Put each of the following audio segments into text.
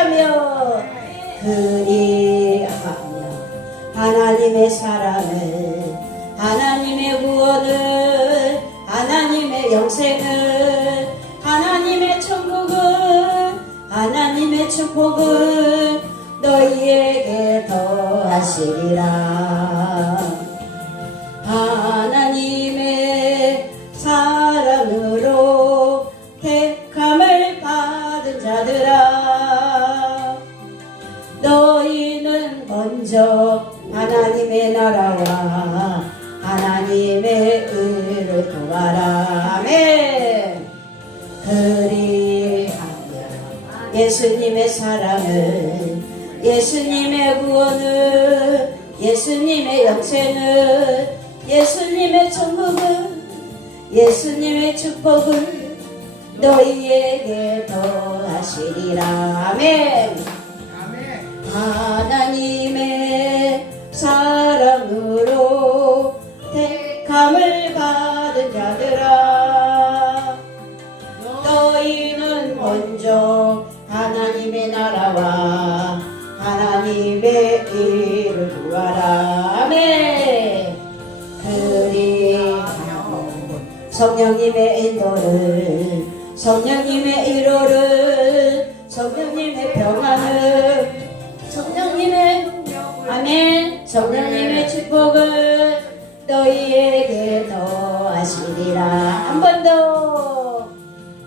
그리하며 그리하며 하나님의 사랑을 하나님의 구원을 하나님의 영생을 하나님의 천국을 하나님의 축복을 너희에게 더하시리라. 하나님 하나님의 나라와 하나님의 의를 구하라. 아멘. 그리하며 예수님의 사랑을 예수님의 구원을 예수님의 영생을 예수님의 천국을 예수님의 축복을 너희에게 더하시리라. 아멘. 하나님의 사랑으로 택함을 받은 자들아 너희는 먼저 하나님의 나라와 하나님의 일을 구하라. 아멘. 그리하고 성령님의 인도를 성령님의 일호를 성령님의 평안을 성령님의 아멘 성령님의 축복을 너희에게 더하시리라. 한 번 더.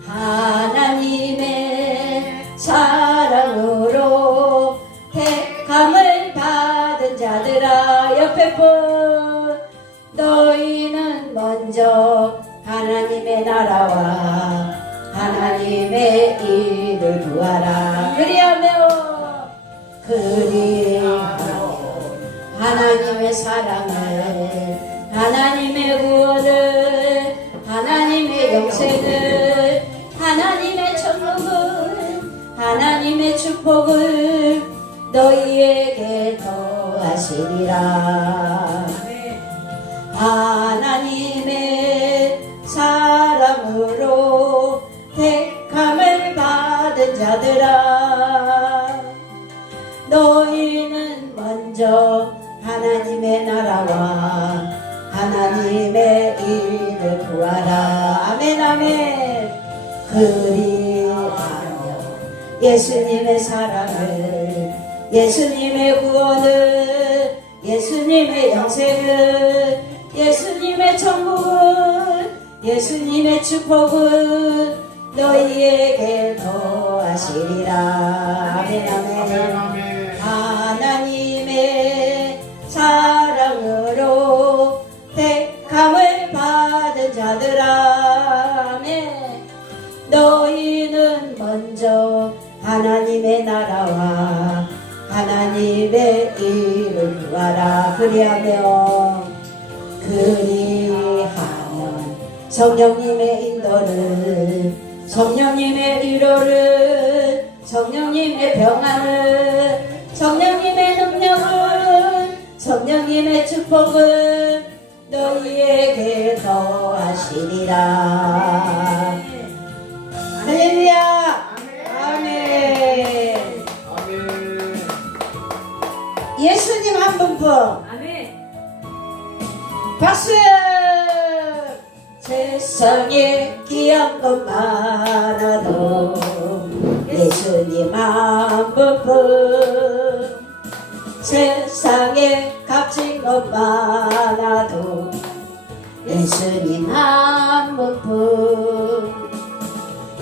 하나님의 사랑으로 택함을 받은 자들아 옆에 분. 너희는 먼저 하나님의 나라와 하나님의 일을 구하라. 그리하며 그리하며 하나님의 사랑을 하나님의 구원을 하나님의 영생을 하나님의 천국을 하나님의 축복을 너희에게 더하시리라. 하나님의 사랑으로 택함을 받은 자들아 예수님의 사랑을 예수님의 구원을 예수님의 영생을 예수님의 천국을 예수님의 축복을 너희에게 더하시리라. 아멘 아멘. 하나님의 사랑으로 택함을 받은 자들아. 아멘. 너희는 먼저 하나님의 나라와 하나님의 일을 구하라 그리하며 그리하면 성령님의 인도를 성령님의 위로를 성령님의 평안을 성령님의 능력을 성령님의 축복을 너희에게 더하시리라. 할렐루야 분뿐 아멘. 박수 세상에 귀한 것 많아도 예수님 한 분뿐 세상에 값진 것 많아도 예수님 한 분뿐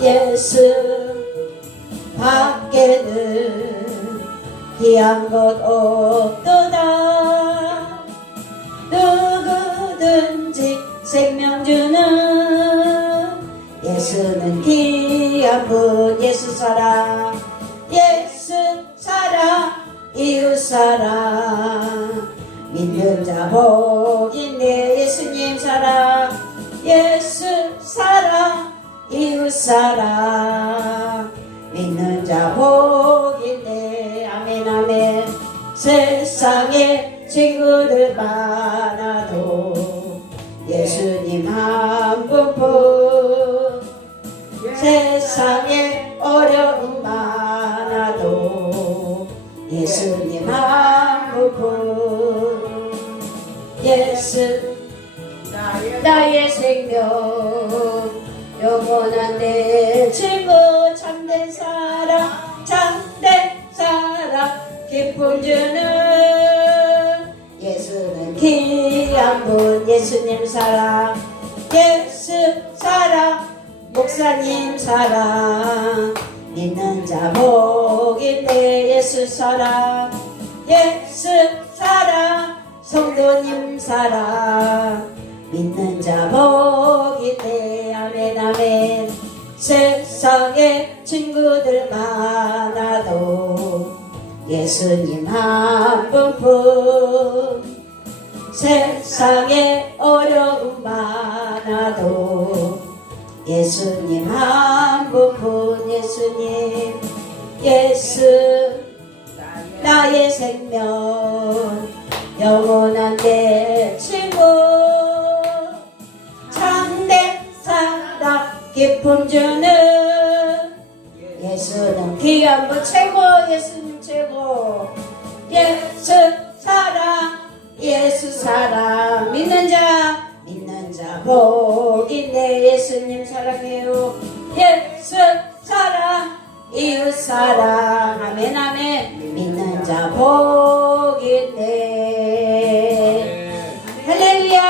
예수 밖에는 귀한 것 없도다 생명 주는 예수는 귀한 분 예수 사랑 예수 사랑 이웃 사랑. 믿는 자 복이네 예수님 사랑 예수 사랑 이웃 사랑. 믿는 자 복이네 아멘 아멘. 세상에 친구들 많아도 예수님 한 분뿐 세상에 어려움 많아도 예수님 한 분뿐 예수 나의 생명 영원한 내 친구 참된 사랑 참된 사랑 기쁨 주는 예수는 귀한 분 예수님 사랑 예수 사랑 목사님 사랑. 믿는 자 복인데 예수 사랑 예수 사랑 성도님 사랑. 믿는 자 복인데 아멘 아멘. 세상에 친구들 많아도 예수님 한 분뿐 세상에 어려움 많아도 예수님 한 분뿐 예수님 예수 나의 생명 영원한 내 친구. 참된 사랑 기쁨 주는 예수는 귀한 분 최고 예수님 최고. 예수 사랑 예수 사랑 믿는 자 믿는 자 복인데 예수님 사랑해요. 예수 사랑 이웃 사랑 아멘 아멘. 믿는 자 복인데 할렐루야.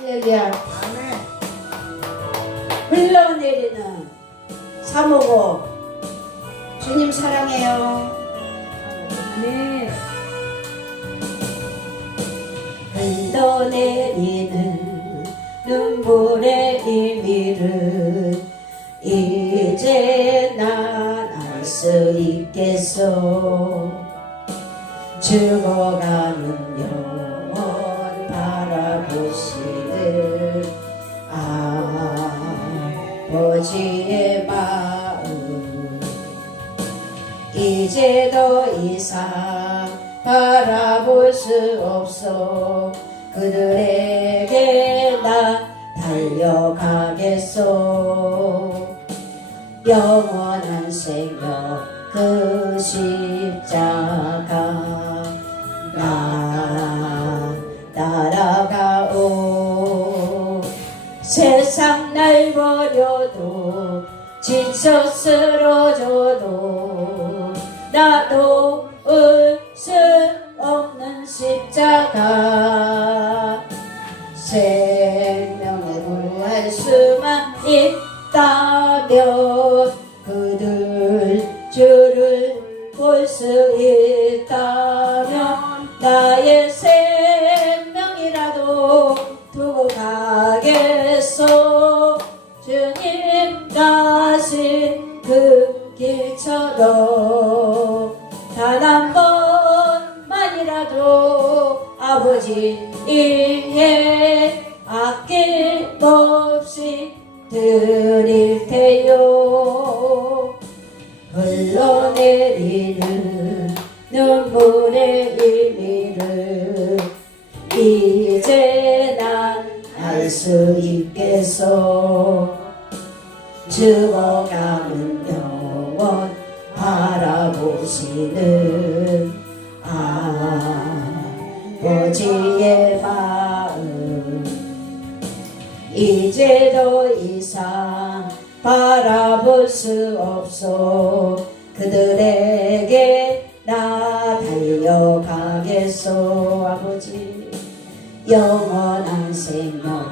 할렐루야. 흘러내리는 사모고 주님 사랑해요 있겠소 죽어가는 영혼 바라보시는 아버지의 마음 이제 더 이상 바라볼 수 없어 그들에게 나 달려가겠소. 영원한 생명 그 십자가 나 따라가오. 세상 날 버려도 쓰러 바라보시는 아버지의 마음. 이제 더 이상 바라볼 수 없어 그들에게 나 달려가겠소 아버지. 영원한 생명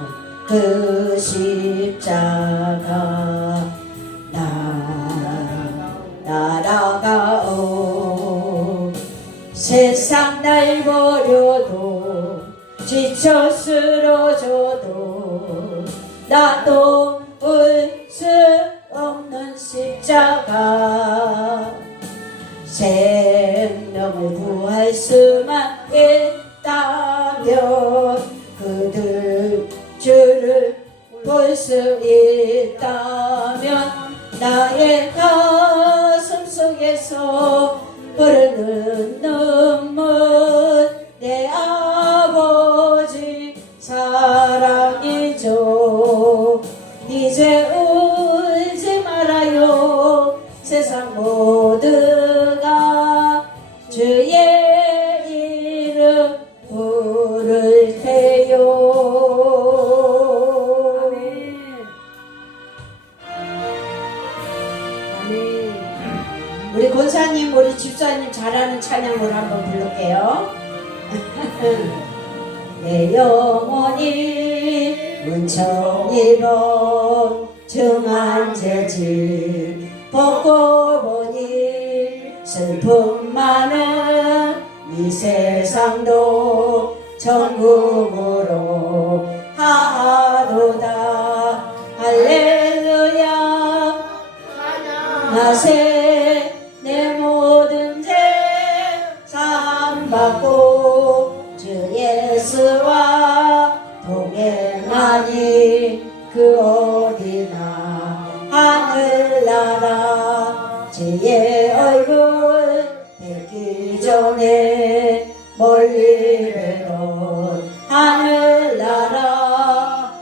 그 십자가 날 버려도 지쳐 쓰러져도 나도 울 수 없는 십자가 생명을 구할 수만 있다면 그들 주를 볼 수 있다면 나의 가슴 속에서 흐르는 눈물 내 아버지 사랑이죠 이제 울지 말아요. 세상 모 영혼이 문청이로 중한 재질 벗고 보니 슬픔 많은 이 세상도 천국으로 하도다. 할렐루야. 하세 내 모든 죄 사함받고 주 예수와 뵙기 전에 멀리 뵈던 하늘나라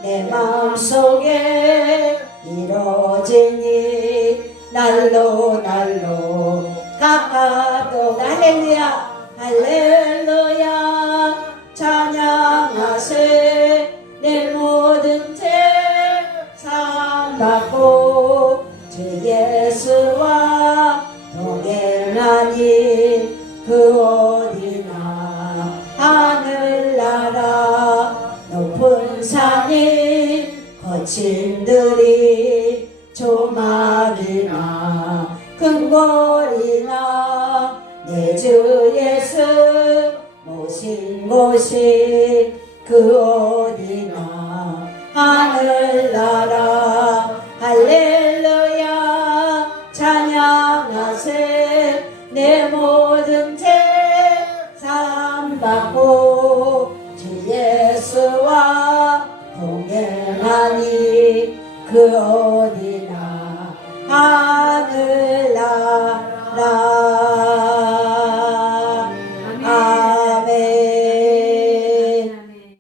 내 마음속에 이루어지니 날로 날로 가까도 할렐루야 할렐루야 거친 들이 조막이나 큰 거리나 내주 예수 모신 곳이 그 어디나 하늘나라 그 어디나 하늘